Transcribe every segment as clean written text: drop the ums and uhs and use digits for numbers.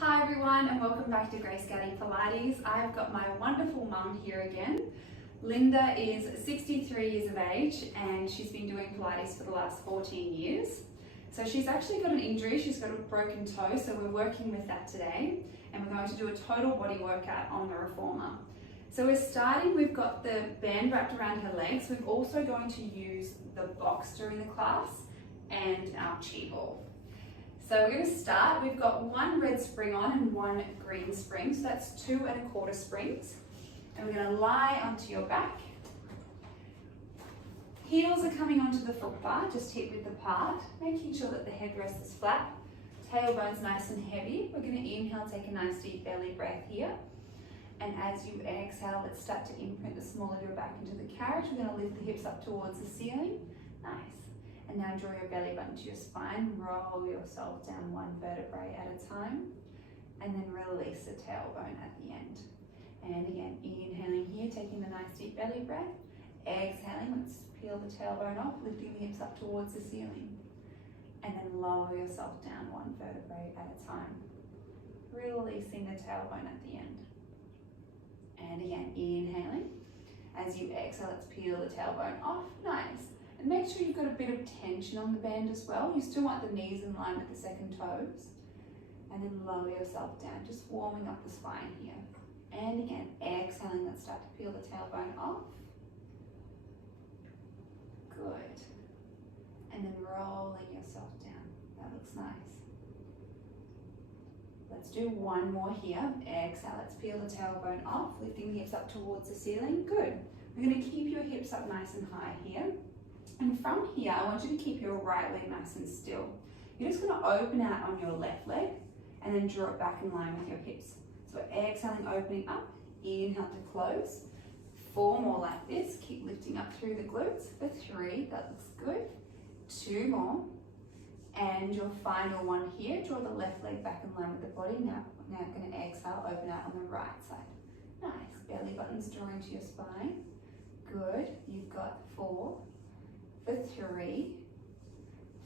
Hi everyone and welcome back to Grace Scouting Pilates. I've got my wonderful mum here again. Linda is 63 years of age and she's been doing Pilates for the last 14 years. So she's actually got an injury, she's got a broken toe, so we're working with that today and we're going to do a total body workout on the reformer. So we're starting, we've got the band wrapped around her legs. We're also going to use the box during the class and our chi ball. So we're going to start, we've got one red spring on and one green spring, so that's 2 1/4 springs. And we're going to lie onto your back. Heels are coming onto the foot bar, just hip width apart, making sure that the headrest is flat, tailbone's nice and heavy. We're going to inhale, take a nice deep belly breath here. And as you exhale, let's start to imprint the small of your back into the carriage. We're going to lift the hips up towards the ceiling. Nice. And now draw your belly button to your spine, roll yourself down one vertebrae at a time, and then release the tailbone at the end. And again, inhaling here, taking the nice deep belly breath, exhaling, let's peel the tailbone off, lifting the hips up towards the ceiling, and then lower yourself down one vertebrae at a time, releasing the tailbone at the end. And again, inhaling, as you exhale, let's peel the tailbone off, nice. And make sure you've got a bit of tension on the band as well. You still want the knees in line with the second toes. And then lower yourself down, just warming up the spine here. And again, exhaling, let's start to peel the tailbone off. Good. And then rolling yourself down. That looks nice. Let's do one more here. Exhale, let's peel the tailbone off, lifting the hips up towards the ceiling. Good. We're going to keep your hips up nice and high here. And from here, I want you to keep your right leg nice and still. You're just going to open out on your left leg and then draw it back in line with your hips. So we're exhaling, opening up, inhale to close. 4 more like this, keep lifting up through the glutes. For 3, that looks good. 2 more. And your final one here, draw the left leg back in line with the body. Now going to exhale, open out on the right side. Nice, belly buttons draw into your spine. Good, you've got 4. For 3,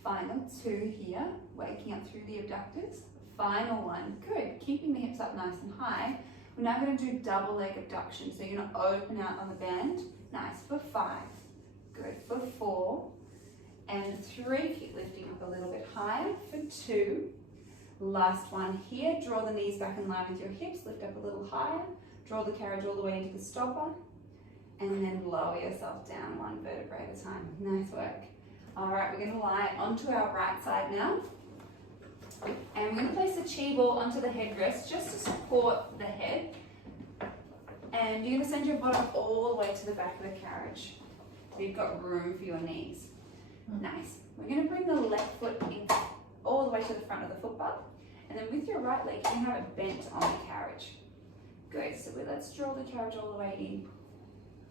final 2 here, waking up through the abductors, final 1, good, keeping the hips up nice and high. We're now going to do double leg abduction, so you're going to open out on the band, nice, for 5, good, for 4, and 3, keep lifting up a little bit higher, for 2, last one here, draw the knees back in line with your hips, lift up a little higher, draw the carriage all the way into the stopper, and then lower yourself down one vertebrae at a time. Nice work. All right, we're going to lie onto our right side now. And we're going to place the chi ball onto the headrest just to support the head. And you're going to send your bottom all the way to the back of the carriage. So you've got room for your knees. Nice. We're going to bring the left foot in all the way to the front of the foot bar. And then with your right leg, you can have it bent on the carriage. Good. So let's draw the carriage all the way in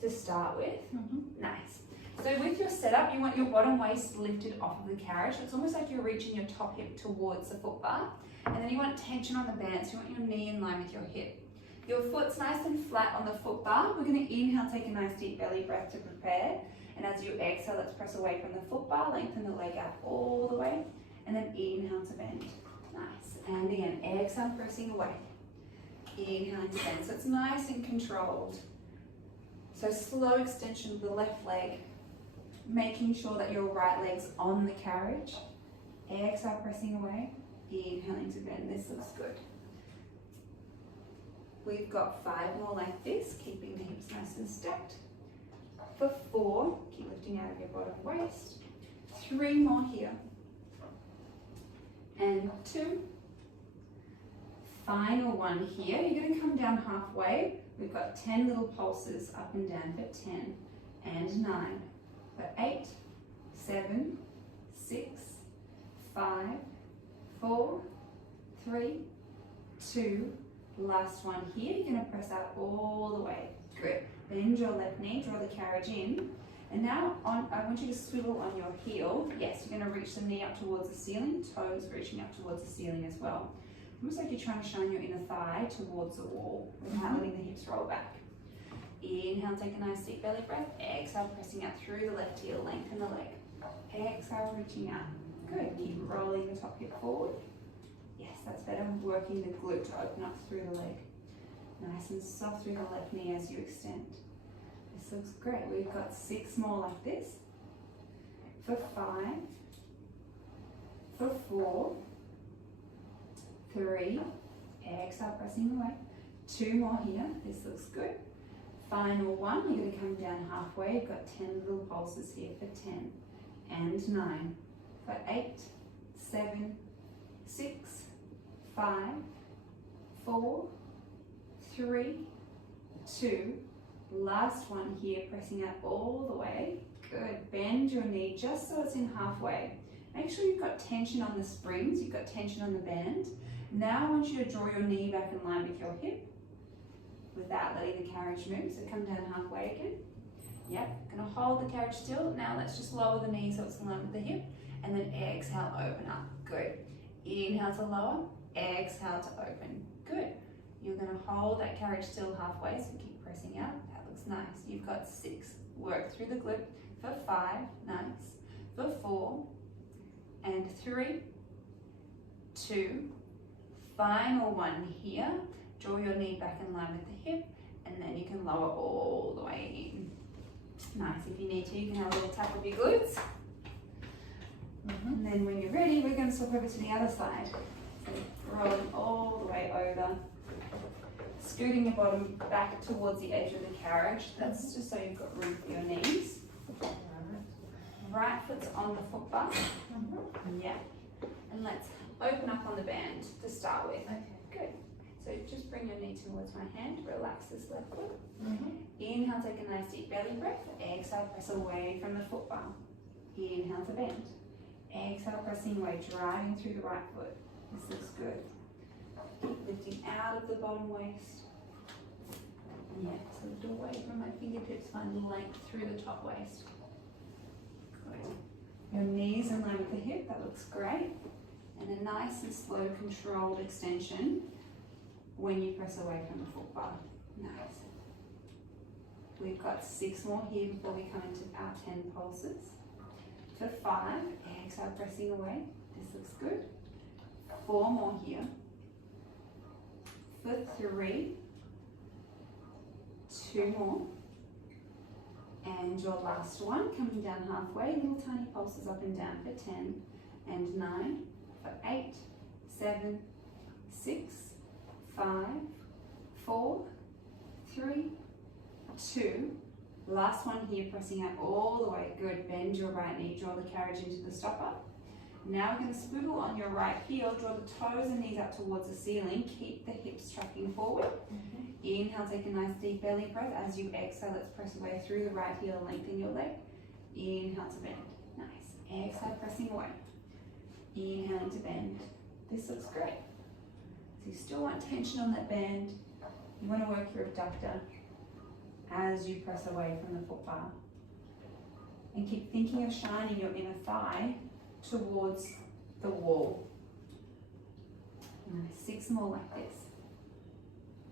to start with. Nice. So with your setup, you want your bottom waist lifted off of the carriage. It's almost like you're reaching your top hip towards the foot bar. And then you want tension on the band, so you want your knee in line with your hip. Your foot's nice and flat on the foot bar. We're going to inhale, take a nice deep belly breath to prepare. And as you exhale, let's press away from the foot bar, lengthen the leg out all the way. And then inhale to bend. Nice. And again, exhale, pressing away. Inhaling to bend. So it's nice and controlled. So slow extension of the left leg, making sure that your right leg's on the carriage. Exhale, pressing away. Inhaling to bend. This looks good. We've got 5 more like this, keeping the hips nice and stacked. For 4, keep lifting out of your bottom waist. 3 more here. And 2. Final 1 here. You're going to come down halfway. We've got 10 little pulses up and down for 10 and 9, for 8, 7, 6, 5, 4, 3, 2, last one here. You're going to press out all the way. Good. Bend your left knee, draw the carriage in. And now I want you to swivel on your heel. Yes, you're going to reach the knee up towards the ceiling, toes reaching up towards the ceiling as well. Almost like you're trying to shine your inner thigh towards the wall without letting the hips roll back. Inhale, take a nice deep belly breath. Exhale, pressing out through the left heel, lengthen the leg. Exhale, reaching out. Good. Keep rolling the top hip forward. Yes. that's better. Working the glute to open up through the leg. Nice and soft through the left knee as you extend. This looks great. We've got 6 more like this. For 5, for 4, 3, exhale, pressing away. 2 more here. This looks good. Final one, you're going to come down halfway. You've got 10 little pulses here for 10 and 9, for 8, 7, 6, 5, 4, 3, 2, last one here, pressing out all the way. Good. Bend your knee just so it's in halfway. Make sure you've got tension on the springs, you've got tension on the band. Now I want you to draw your knee back in line with your hip without letting the carriage move. So come down halfway again. Yep, gonna hold the carriage still. Now let's just lower the knee so it's in line with the hip, and then exhale, open up. Good. Inhale to lower, exhale to open. Good. You're gonna hold that carriage still halfway, so keep pressing out. That looks nice. You've got 6. Work through the glute. For 5, nice. For 4, and 3, 2, final one here. Draw your knee back in line with the hip, and then you can lower all the way in. Nice. If you need to, you can have a little tap of your glutes. And then when you're ready, we're going to swap over to the other side. So rolling all the way over, scooting your bottom back towards the edge of the carriage. That's just so you've got room for your knees. Right foot's on the foot bar. Yeah. And let's open up on the band to start with. Okay. Good. So just bring your knee towards my hand. Relax this left foot. Inhale, take a nice deep belly breath. Exhale, press away from the foot bar. Inhale to bend. Exhale, pressing away, driving through the right foot. This looks good. Keep lifting out of the bottom waist. Yeah, so lift away from my fingertips, find length through the top waist. Good. Your knees in line with the hip, that looks great. And a nice and slow controlled extension when you press away from the foot bar. Nice. We've got 6 more here before we come into our 10 pulses. For 5, exhale, pressing away. This looks good. 4 more here. For 3, 2 more. And your last one, coming down halfway, little tiny pulses up and down for 10 and 9, for 8, 7, 6, 5, 4, 3, 2. Last one here, pressing out all the way. Good. Bend your right knee, draw the carriage into the stopper. Now we're going to swivel on your right heel, draw the toes and knees up towards the ceiling. Keep the hips tracking forward. Inhale, take a nice deep belly breath. As you exhale, let's press away through the right heel, lengthen your leg. Inhale to bend. Nice. Exhale, pressing away. Inhaling to bend. This looks great. So you still want tension on that band. You want to work your abductor as you press away from the foot bar. And keep thinking of shining your inner thigh towards the wall. Nice. 6 more like this.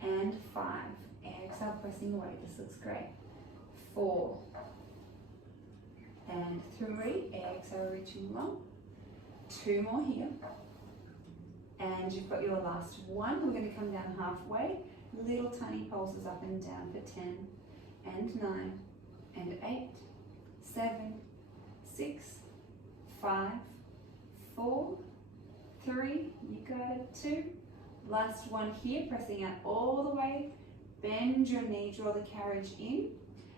And 5. Exhale, pressing away. This looks great. 4. And 3. Exhale, reaching long. 2 more here. And you've got your last one. We're going to come down halfway. Little tiny pulses up and down for 10 and 9 and 8, 7, 6, 5, 4, 3, you got it, 2. Last one here, pressing out all the way. Bend your knee, draw the carriage in.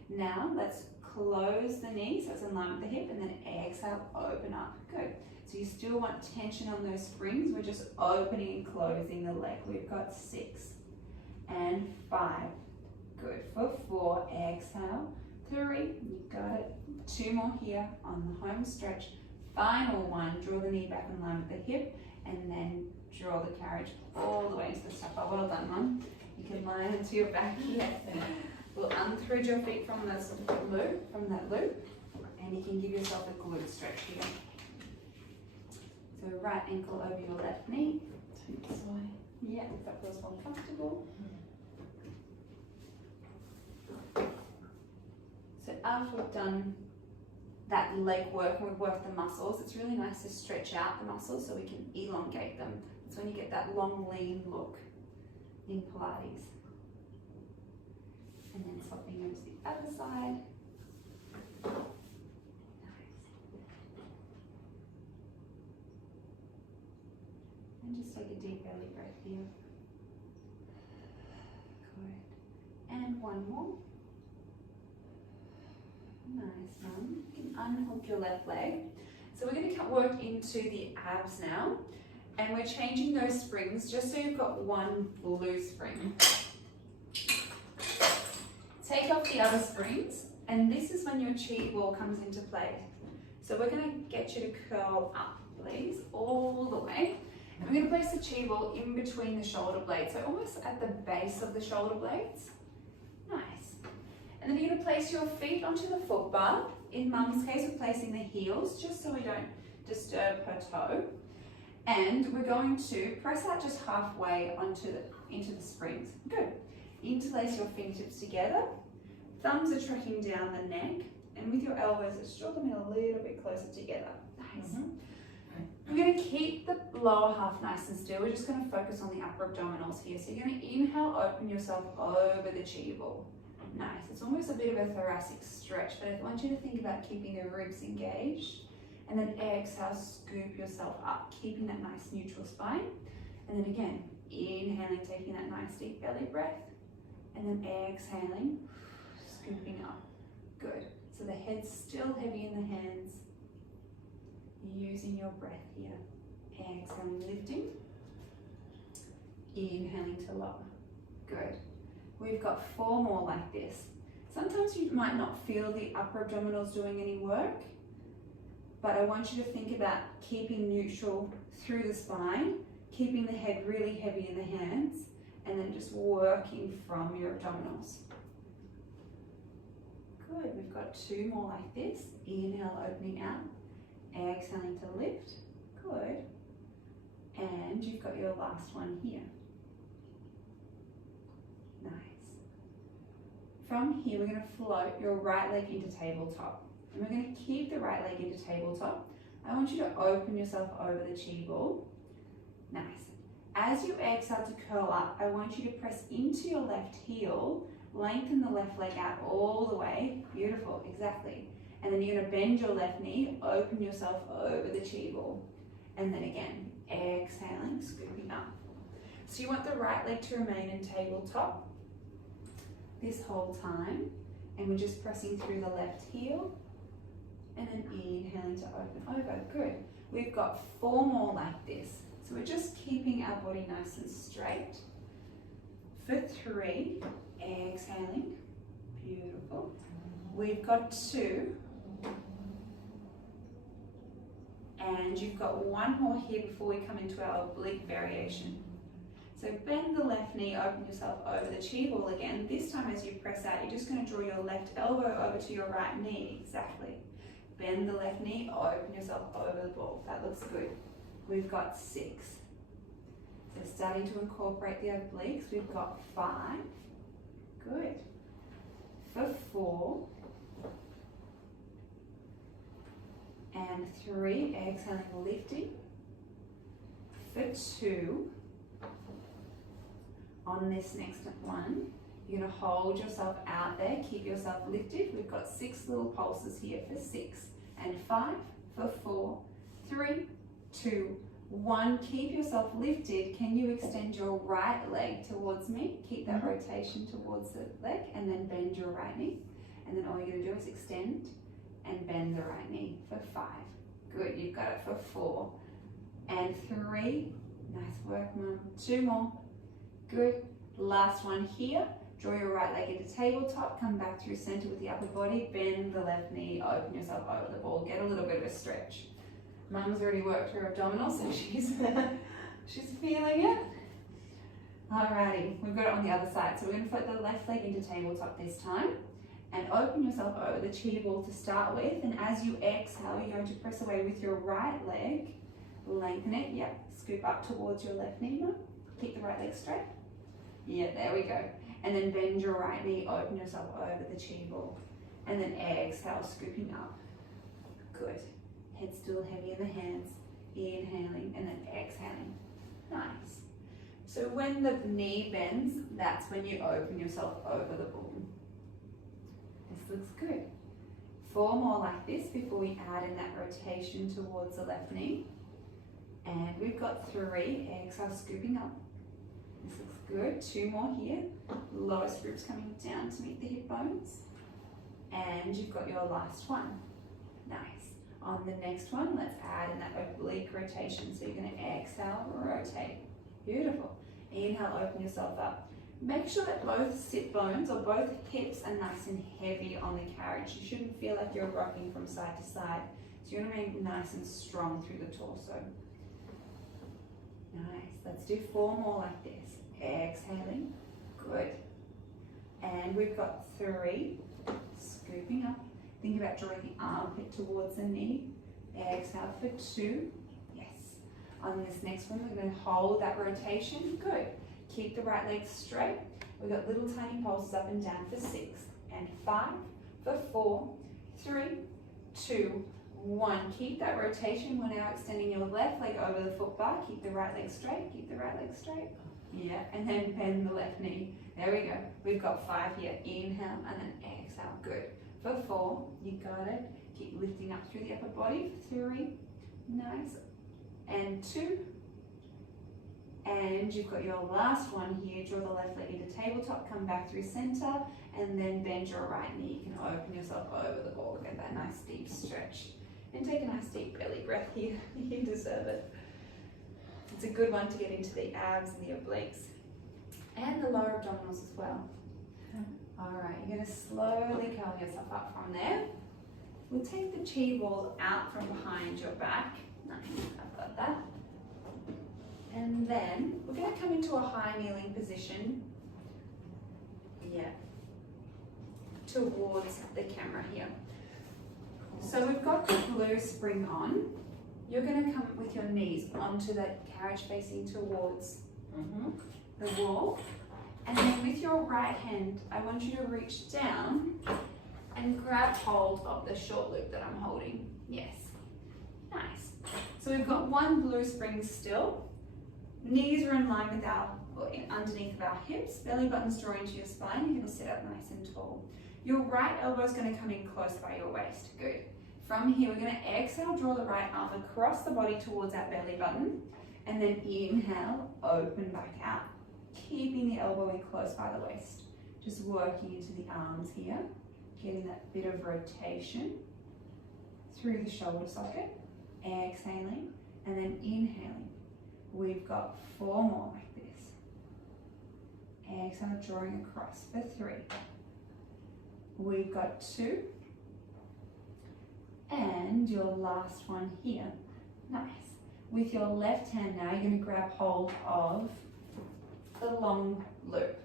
Now let's close the knee so it's in line with the hip, and then exhale, open up. Good. So you still want tension on those springs. We're just opening and closing the leg. We've got 6 and 5. Good. For 4, exhale. 3, you got it. 2 more here on the home stretch. Final one, draw the knee back in line with the hip, and then draw the carriage all the way into the stopper. Well done, Mum. You can lie into your back here. We'll unthread your feet from that loop, and you can give yourself a glute stretch here. So right ankle over your left knee. This way. Yeah, if that feels more comfortable. So after we've done that leg work and we've worked the muscles, it's really nice to stretch out the muscles so we can elongate them. It's when you get that long, lean look in Pilates. And then swapping over to the other side. Nice. And just take a deep belly breath here. Good. And one more. Nice, Mum. You can unhook your left leg. So we're going to work into the abs now. And we're changing those springs just so you've got one loose spring. Take off the other springs, and this is when your chi ball comes into play. So we're going to get you to curl up, please, all the way. And we're going to place the chi ball in between the shoulder blades, so almost at the base of the shoulder blades. Nice. And then you're going to place your feet onto the foot bar. In Mum's case, we're placing the heels just so we don't disturb her toe. And we're going to press out just halfway into the springs. Good. Interlace your fingertips together. Thumbs are tracking down the neck. And with your elbows, just draw them in a little bit closer together. Nice. We're going to keep the lower half nice and still. We're just going to focus on the upper abdominals here. So you're going to inhale, open yourself over the chi ball. Nice. It's almost a bit of a thoracic stretch, but I want you to think about keeping the ribs engaged. And then exhale, scoop yourself up, keeping that nice neutral spine. And then again, inhaling, taking that nice deep belly breath. And then exhaling, scooping up. Good. So the head's still heavy in the hands. Using your breath here. Exhaling, lifting. Inhaling to lower. Good. We've got 4 more like this. Sometimes you might not feel the upper abdominals doing any work, but I want you to think about keeping neutral through the spine, keeping the head really heavy in the hands, and then just working from your abdominals. Good, we've got 2 more like this. Inhale, opening out. Exhaling to lift. Good. And you've got your last one here. Nice. From here, we're going to float your right leg into tabletop. And we're going to keep the right leg into tabletop. I want you to open yourself over the chi ball. Nice. As you exhale to curl up, I want you to press into your left heel, lengthen the left leg out all the way. Beautiful, exactly. And then you're going to bend your left knee, open yourself over the chi ball. And then again, exhaling, scooping up. So you want the right leg to remain in tabletop this whole time. And we're just pressing through the left heel. And then inhaling to open over. Good. We've got 4 more like this. So we're just keeping our body nice and straight. For 3, exhaling. Beautiful. We've got 2. And you've got 1 more here before we come into our oblique variation. So bend the left knee, open yourself over the chi ball again. This time as you press out, you're just going to draw your left elbow over to your right knee. Exactly. Bend the left knee, open yourself over the ball. That looks good. We've got 6. So starting to incorporate the obliques, we've got 5. Good. For 4. And 3, exhaling, lifting. For 2. On this next one, you're going to hold yourself out there, keep yourself lifted. We've got 6 little pulses here for 6 and 5 for 4, 3, 2, 1. Keep yourself lifted. Can you extend your right leg towards me? Keep that rotation towards the leg and then bend your right knee. And then all you're going to do is extend and bend the right knee for 5. Good, you've got it for 4 and 3. Nice work, Mum. 2 more. Good. Last one here. Draw your right leg into tabletop. Come back through center with the upper body. Bend the left knee. Open yourself over the ball. Get a little bit of a stretch. Mum's already worked her abdominals, so she's feeling it. Alrighty, we've got it on the other side. So we're going to float the left leg into tabletop this time. And open yourself over the chi ball to start with. And as you exhale, you're going to press away with your right leg. Lengthen it. Yep. Scoop up towards your left knee, Mum. Keep the right leg straight. Yeah, there we go. And then bend your right knee, open yourself over the chi ball. And then exhale, scooping up. Good. Head still heavy in the hands. Inhaling and then exhaling. Nice. So when the knee bends, that's when you open yourself over the ball. This looks good. 4 more like this before we add in that rotation towards the left knee. And we've got 3. Exhale, scooping up. This looks good. 2 more here. Lowest ribs coming down to meet the hip bones. And you've got your last one. Nice. On the next one, let's add in that oblique rotation. So you're going to exhale, rotate. Beautiful. Inhale, open yourself up. Make sure that both sit bones or both hips are nice and heavy on the carriage. You shouldn't feel like you're rocking from side to side. So you're going to remain nice and strong through the torso. Nice. Let's do 4 more like this. Exhaling. Good. And we've got 3. Scooping up. Think about drawing the armpit towards the knee. Exhale for 2. Yes. On this next one, we're going to hold that rotation. Good. Keep the right leg straight. We've got little tiny pulses up and down for 6 and 5 for 4, 3, 2, 1. Keep that rotation. We're now extending your left leg over the foot bar. Keep the right leg straight. Keep the right leg straight. Yeah, and then bend the left knee. There we go. We've got 5 here. Inhale and then exhale. Good. For 4, you got it. Keep lifting up through the upper body. 3, nice. And 2. And you've got your last one here. Draw the left leg into tabletop, come back through center, and then bend your right knee. You can open yourself over the ball. Get that nice deep stretch. And take a nice deep belly breath here. You deserve it. It's a good one to get into the abs and the obliques. And the lower abdominals as well. Alright, you're going to slowly curl yourself up from there. We'll take the chi ball out from behind your back. Nice, I've got that. And then we're going to come into a high kneeling position. Yeah. Towards the camera here. So we've got the blue spring on. You're going to come with your knees onto that carriage facing towards the wall. And then with your right hand, I want you to reach down and grab hold of the short loop that I'm holding. Yes. Nice. So we've got 1 blue spring still. Knees are in line with underneath of our hips. Belly button's drawn into your spine. You're going to sit up nice and tall. Your right elbow is going to come in close by your waist. Good. From here, we're going to exhale, draw the right arm across the body towards that belly button. And then inhale, open back out. Keeping the elbow in close by the waist. Just working into the arms here. Getting that bit of rotation through the shoulder socket. Exhaling and then inhaling. We've got 4 more like this. Exhale, drawing across for 3. We've got 2. And your last one here. Nice. With your left hand now, you're going to grab hold of the long loop.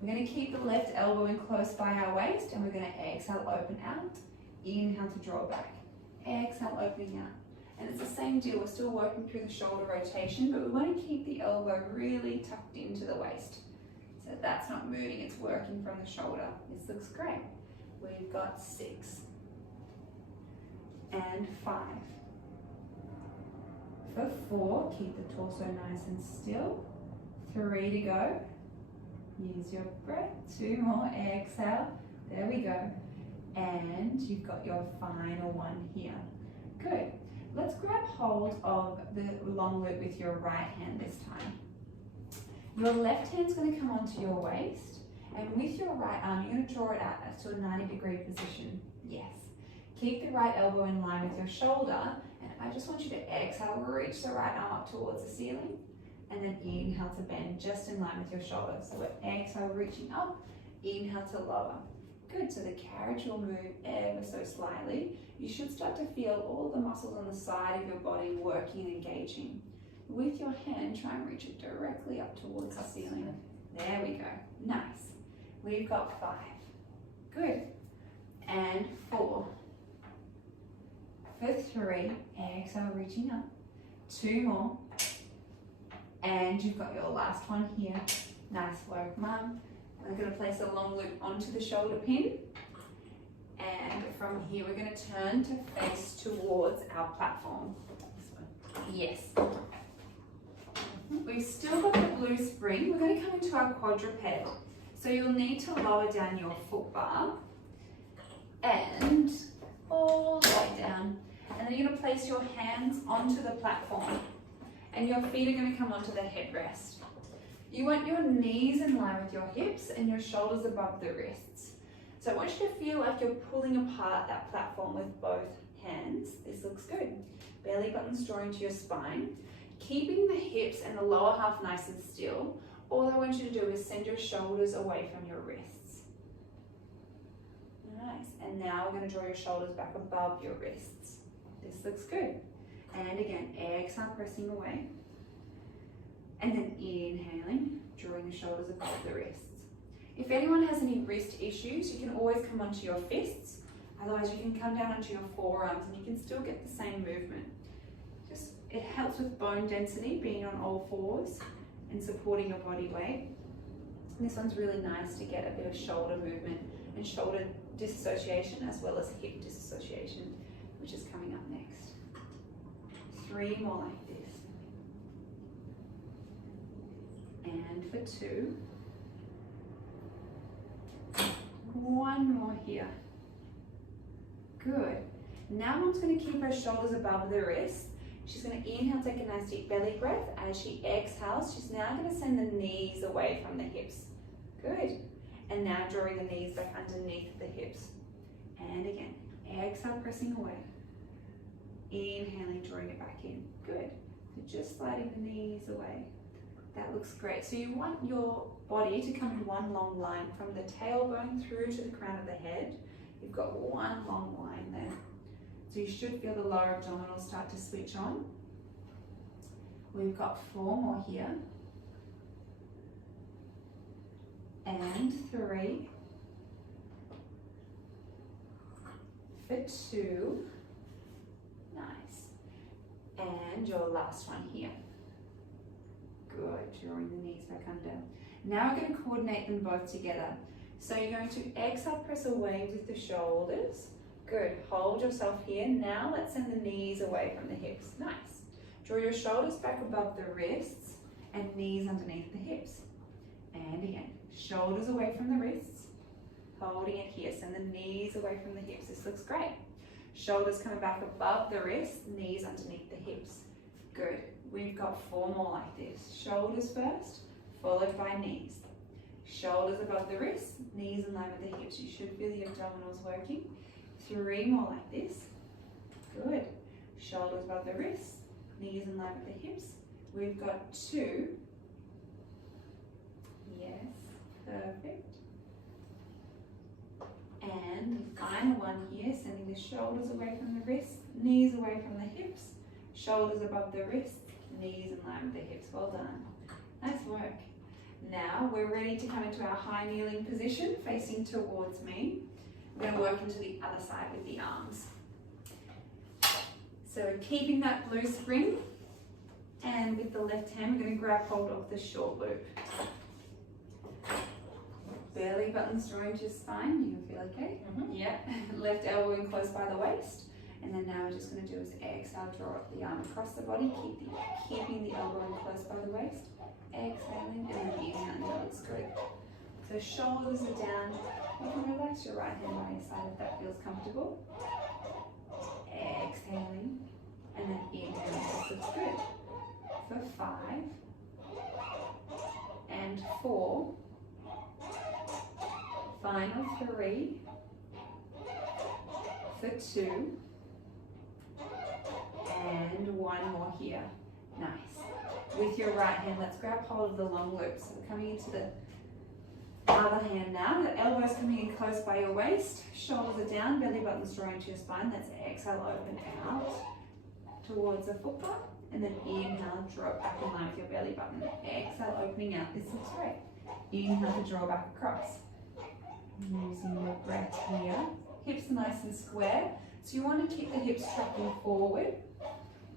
We're going to keep the left elbow in close by our waist and we're going to exhale, open out. Inhale to draw back. Exhale, opening out. And it's the same deal, we're still working through the shoulder rotation, but we want to keep the elbow really tucked into the waist. So that's not moving, it's working from the shoulder. This looks great. We've got 6 and 5. For 4, keep the torso nice and still. 3 to go. Use your breath. 2 more, exhale. There we go. And you've got your final one here. Good. Let's grab hold of the long loop with your right hand this time. Your left hand's going to come onto your waist, and with your right arm, you're going to draw it out to a 90-degree position. Yes. Keep the right elbow in line with your shoulder, and I just want you to exhale, reach the right arm up towards the ceiling, and then inhale to bend just in line with your shoulder. So we're exhale, reaching up, inhale to lower. Good, so the carriage will move ever so slightly. You should start to feel all the muscles on the side of your body working and engaging. With your hand, try and reach it directly up towards the ceiling. There we go, nice. We've got 5, good. And 4. For 3, exhale, reaching up. 2 more. And you've got your last one here. Nice work, Mum. We're going to place a long loop onto the shoulder pin. And from here, we're going to turn to face towards our platform. Yes. We've still got the blue spring. We're going to come into our quadruped. So you'll need to lower down your foot bar and all the way down. And then you're going to place your hands onto the platform and your feet are going to come onto the headrest. You want your knees in line with your hips and your shoulders above the wrists. So I want you to feel like you're pulling apart that platform with both hands. This looks good. Belly buttons drawing to your spine. Keeping the hips and the lower half nice and still. All I want you to do is send your shoulders away from your wrists. Nice. And now we're going to draw your shoulders back above your wrists. This looks good. And again, exhale, pressing away. And then inhaling, drawing the shoulders above the wrists. If anyone has any wrist issues, you can always come onto your fists. Otherwise, you can come down onto your forearms and you can still get the same movement. It helps with bone density, being on all fours and supporting your body weight. And this one's really nice to get a bit of shoulder movement and shoulder disassociation as well as hip disassociation, which is coming up next. 3 more like this. And for 2. 1 more here. Good. Now Mom's going to keep her shoulders above the wrists. She's going to inhale, take a nice deep belly breath. As she exhales, she's now going to send the knees away from the hips. Good. And now drawing the knees back underneath the hips. And again, exhale, pressing away. Inhaling, drawing it back in. Good. So just sliding the knees away. That looks great. So you want your body to come in one long line from the tailbone through to the crown of the head. You've got one long line there. So you should feel the lower abdominals start to switch on. We've got 4 more here. And 3. For 2. Nice. And your last one here. Good, drawing the knees back under. Now we're going to coordinate them both together. So you're going to exhale, press away with the shoulders. Good, hold yourself here. Now let's send the knees away from the hips. Nice. Draw your shoulders back above the wrists and knees underneath the hips. And again, shoulders away from the wrists. Holding it here, send the knees away from the hips. This looks great. Shoulders coming back above the wrists, knees underneath the hips. Good. We've got 4 more like this. Shoulders first, followed by knees. Shoulders above the wrists, knees in line with the hips. You should feel the abdominals working. 3 more like this. Good. Shoulders above the wrists, knees in line with the hips. We've got 2. Yes, perfect. And the final one here, sending the shoulders away from the wrists, knees away from the hips. Shoulders above the wrists, knees in line with the hips. Well done. Nice work. Now we're ready to come into our high kneeling position, facing towards me. We're going to work into the other side with the arms. So keeping that blue spring, and with the left hand, we're going to grab hold of the short loop. Belly buttons drawing to spine. You can feel okay? Yeah. Left elbow in close by the waist. And then now we're just going to do is exhale, draw up the arm across the body, keeping the elbow in close by the waist. Exhaling and then inhaling. That looks good. So shoulders are down. You can relax your right hand by your side if that feels comfortable. Exhaling and then inhaling. This looks good. For 5 and 4. Final 3. For 2. And 1 more here. Nice. With your right hand, let's grab hold of the long loop. So we're coming into the other hand now. The elbows coming in close by your waist. Shoulders are down, belly buttons drawing to your spine. Let's exhale, open out towards the foot bar. And then inhale, draw it back in line with your belly button. Exhale, opening out. This looks great. Inhale to draw back across. Using your breath here. Hips are nice and square. So you want to keep the hips tracking forward.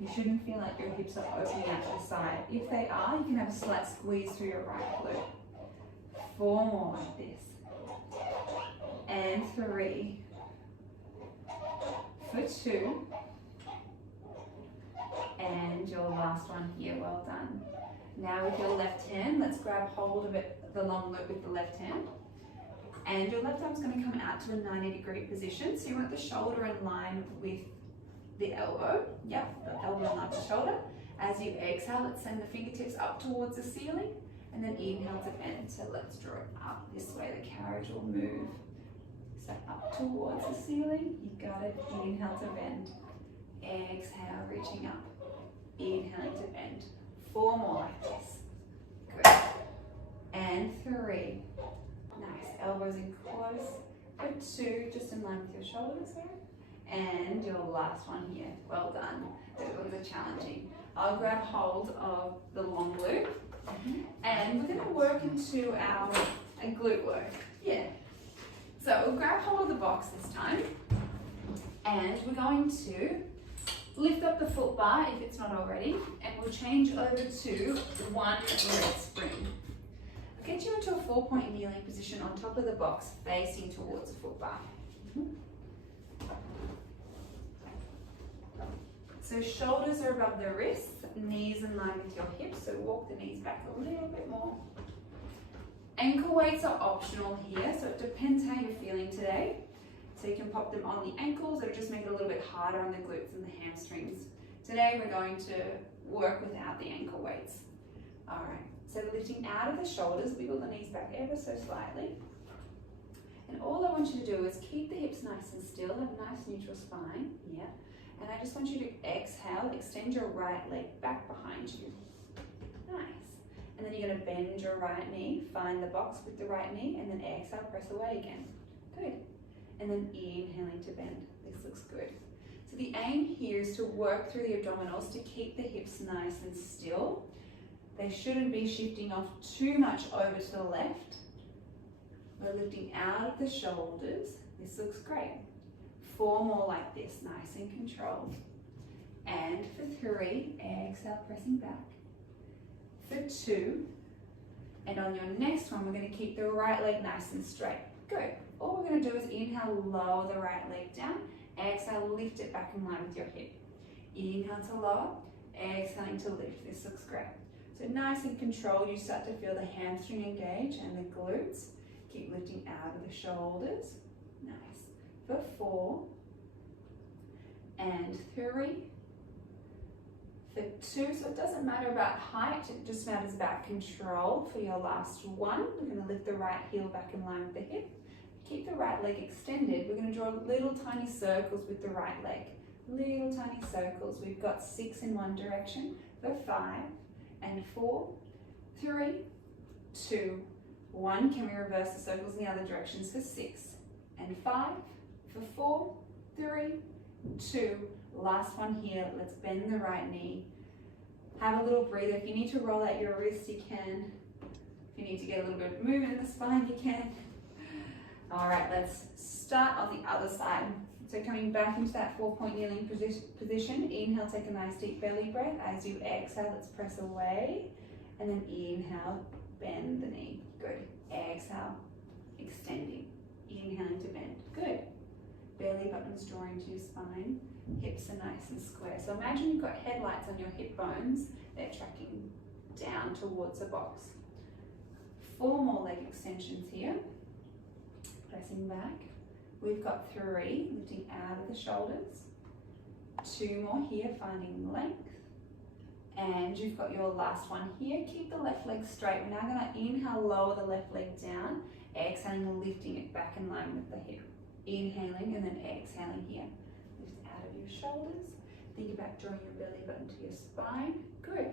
You shouldn't feel like your hips are opening out to the side. If they are, you can have a slight squeeze through your right glute. 4 more like this. And 3. For 2. And your last one here, well done. Now with your left hand, let's grab hold of it, the long loop with the left hand. And your left arm's going to come out to a 90-degree position. So you want the shoulder in line with the elbow. Yep, the elbow in line with the shoulder. As you exhale, let's send the fingertips up towards the ceiling. And then inhale to bend. So let's draw it up this way. The carriage will move. So up towards the ceiling. You got it. Inhale to bend. Exhale, reaching up. Inhaling to bend. 4 more like this. Good. And 3. Nice. Elbows in close. For 2, just in line with your shoulders there. And your last one here. Well done. Those ones are challenging. I'll grab hold of the long loop. And we're going to work into our glute work. Yeah. So we'll grab hold of the box this time. And we're going to lift up the foot bar if it's not already. And we'll change over to 1 leg spring. I'll get you into a 4-point kneeling position on top of the box, facing towards the foot bar. So shoulders are above the wrists, knees in line with your hips, so walk the knees back a little bit more. Ankle weights are optional here, so it depends how you're feeling today. So you can pop them on the ankles or just make it a little bit harder on the glutes and the hamstrings. Today we're going to work without the ankle weights. Alright, so lifting out of the shoulders, wiggle the knees back ever so slightly. And all I want you to do is keep the hips nice and still, have a nice neutral spine. Yeah. And I just want you to exhale, extend your right leg back behind you. Nice. And then you're going to bend your right knee, find the box with the right knee, and then exhale, press away again. Good. And then inhaling to bend. This looks good. So the aim here is to work through the abdominals to keep the hips nice and still. They shouldn't be shifting off too much over to the left. We're lifting out of the shoulders. This looks great. 4 more like this, nice and controlled. And for 3, exhale, pressing back. For 2, and on your next one, we're going to keep the right leg nice and straight. Good. All we're going to do is inhale, lower the right leg down. Exhale, lift it back in line with your hip. Inhale to lower, exhaling to lift. This looks great. So nice and controlled, you start to feel the hamstring engage and the glutes. Keep lifting out of the shoulders. Nice. For 4, and 3, for 2, so it doesn't matter about height, it just matters about control. For your last one, we're going to lift the right heel back in line with the hip. Keep the right leg extended. We're going to draw little tiny circles with the right leg. Little tiny circles. We've got 6 in one direction. For 5, and 4, 3, 2, 1. Can we reverse the circles in the other directions? For 6, and 5, for 4, 3, 2, last one here. Let's bend the right knee. Have a little breather. If you need to roll out your wrist, you can. If you need to get a little bit of movement in the spine, you can. All right, let's start on the other side. So coming back into that 4-point kneeling position. Inhale, take a nice deep belly breath. As you exhale, let's press away. And then inhale, bend the knee. Good. Exhale, extending. Inhaling to bend. Good. Belly buttons drawing to your spine. Hips are nice and square. So imagine you've got headlights on your hip bones. They're tracking down towards the box. 4 more leg extensions here. Pressing back. We've got 3, lifting out of the shoulders. 2 more here, finding length. And you've got your last one here. Keep the left leg straight. We're now going to inhale, lower the left leg down. Exhaling, lifting it back in line with the hip. Inhaling and then exhaling here. Lift out of your shoulders. Think about drawing your belly button to your spine. Good.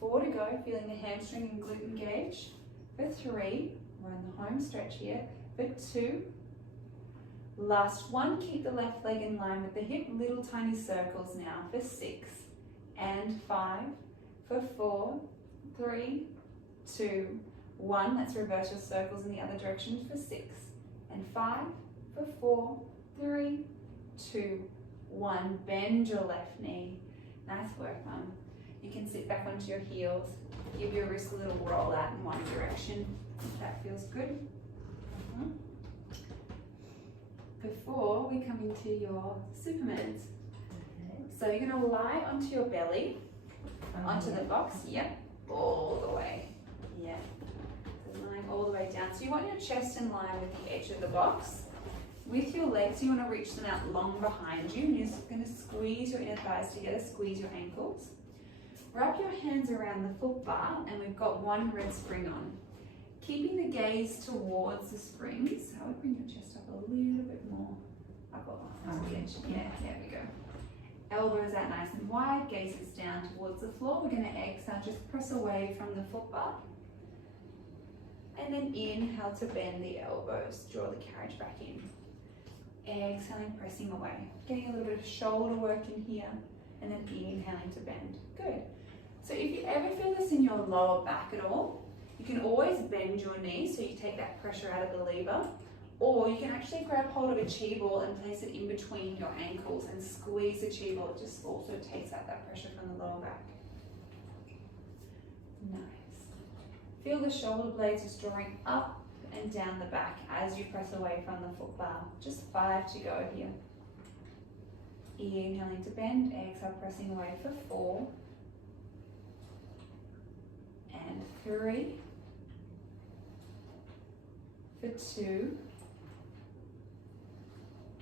4 to go. Feeling the hamstring and glute engage. For 3, we're in the home stretch here. For 2, last one. Keep the left leg in line with the hip. Little tiny circles now. For 6 and 5. For 4, 3, 2, 1. Let's reverse your circles in the other direction. For 6 and 5. For 4, 3, 2, 1. Bend your left knee. Nice work, Mum. You can sit back onto your heels. Give your wrist a little roll out in one direction. If that feels good. Before we come into your Supermans. So you're going to lie onto your belly, onto the box. Yep. all the way. Yeah. So lying all the way down. So you want your chest in line with the edge of the box. With your legs, you want to reach them out long behind you. And you're just going to squeeze your inner thighs together, squeeze your ankles. Wrap your hands around the foot bar, and we've got one red spring on. Keeping the gaze towards the springs. I would bring your chest up a little bit more. Up on the edge. Yeah, there we go. Elbows out nice and wide, gazes down towards the floor. We're going to exhale, just press away from the foot bar. And then inhale to bend the elbows, draw the carriage back in. Exhaling, pressing away. Getting a little bit of shoulder work in here, and then inhaling to bend. Good. So if you ever feel this in your lower back at all, you can always bend your knees so you take that pressure out of the lever, or you can actually grab hold of a chi ball and place it in between your ankles and squeeze the chi ball. It just also takes out that pressure from the lower back. Nice. Feel the shoulder blades just drawing up and down the back as you press away from the foot bar. Just 5 to go here. Inhaling to bend, exhale, pressing away for 4 and 3 for 2,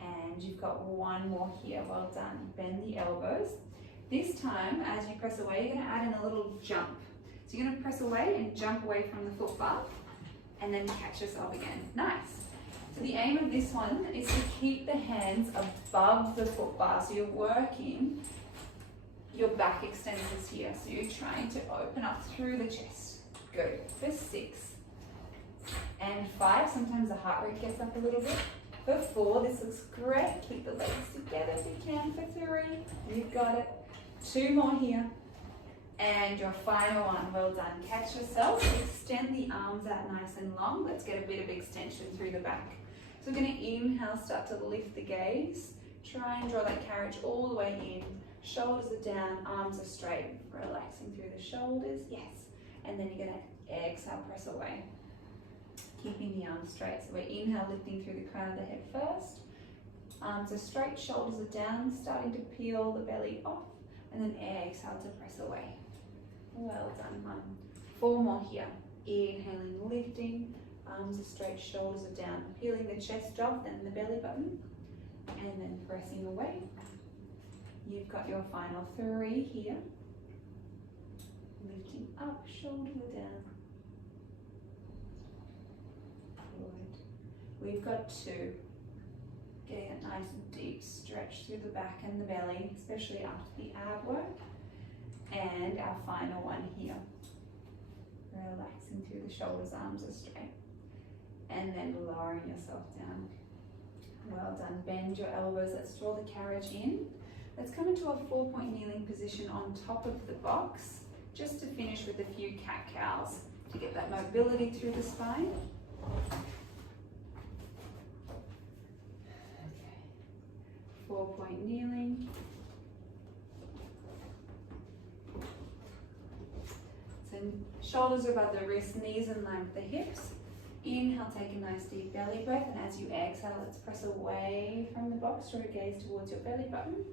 and you've got one more here. Well done. Bend the elbows. This time, as you press away, you're going to add in a little jump. So you're going to press away and jump away from the foot bar, and then catch yourself again. Nice. So the aim of this one is to keep the hands above the foot bar. So you're working your back extensors here. So you're trying to open up through the chest. Good. For 6 and 5. Sometimes the heart rate gets up a little bit. For 4, this looks great. Keep the legs together if you can. For 3, you've got it. 2 more here. And your final one, well done. Catch yourself, extend the arms out nice and long. Let's get a bit of extension through the back. So we're going to inhale, start to lift the gaze. Try and draw that carriage all the way in. Shoulders are down, arms are straight. Relaxing through the shoulders, yes. And then you're going to exhale, press away. Keeping the arms straight. So we're inhale, lifting through the crown of the head first. Arms are straight, shoulders are down, starting to peel the belly off. And then exhale to press away. Well done, hon. 4 more here. Inhaling, lifting, arms are straight, shoulders are down, peeling the chest off, then the belly button, and then pressing away. You've got your final 3 here. Lifting up, shoulders are down. Good. We've got 2. Getting a nice deep stretch through the back and the belly, especially after the ab work. And our final one here. Relaxing through the shoulders, arms are straight. And then lowering yourself down. Well done. Bend your elbows. Let's draw the carriage in. Let's come into a 4-point kneeling position on top of the box, just to finish with a few cat-cows to get that mobility through the spine. Okay. 4-point kneeling. Shoulders are above the wrists, knees in line with the hips. Inhale, take a nice deep belly breath, and as you exhale, let's press away from the box, draw your gaze towards your belly button.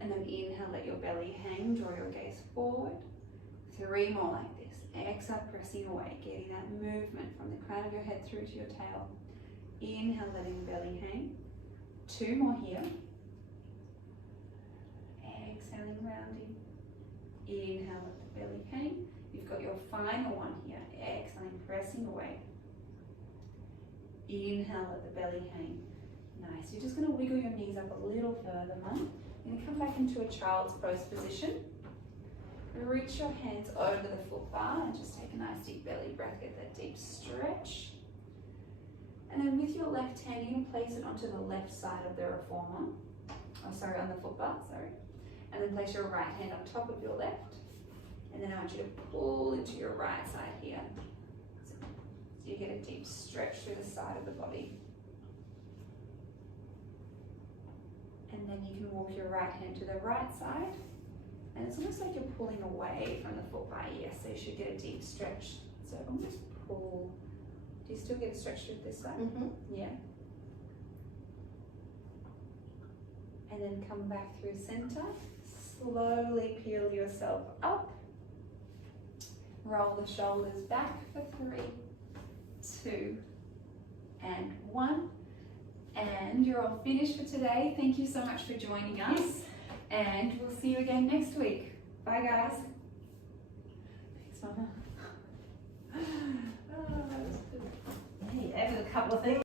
And then inhale, let your belly hang, draw your gaze forward. 3 more like this. Exhale, pressing away, getting that movement from the crown of your head through to your tail. Inhale, letting the belly hang. 2 more here. Exhaling, rounding. Inhale, let the belly hang. You've got your final one here. Exhaling, pressing away. Inhale, let the belly hang. Nice. You're just going to wiggle your knees up a little further, Mum. You're going to come back into a child's pose position. Reach your hands over the foot bar and just take a nice deep belly breath. Get that deep stretch. And then with your left hand, you're going to place it onto the left side of the reformer. Oh, sorry, on the foot bar, sorry. And then place your right hand on top of your left. And then I want you to pull into your right side here. So you get a deep stretch through the side of the body. And then you can walk your right hand to the right side. And it's almost like you're pulling away from the foot bar. Yes, so you should get a deep stretch. So almost pull. Do you still get a stretch through this side? Mm-hmm. Yeah. And then come back through center. Slowly peel yourself up. Roll the shoulders back for 3, 2, and 1. And you're all finished for today. Thank you so much for joining us. Yes. And we'll see you again next week. Bye guys. Thanks, Mama. Oh, that was good. Hey, added a couple of things.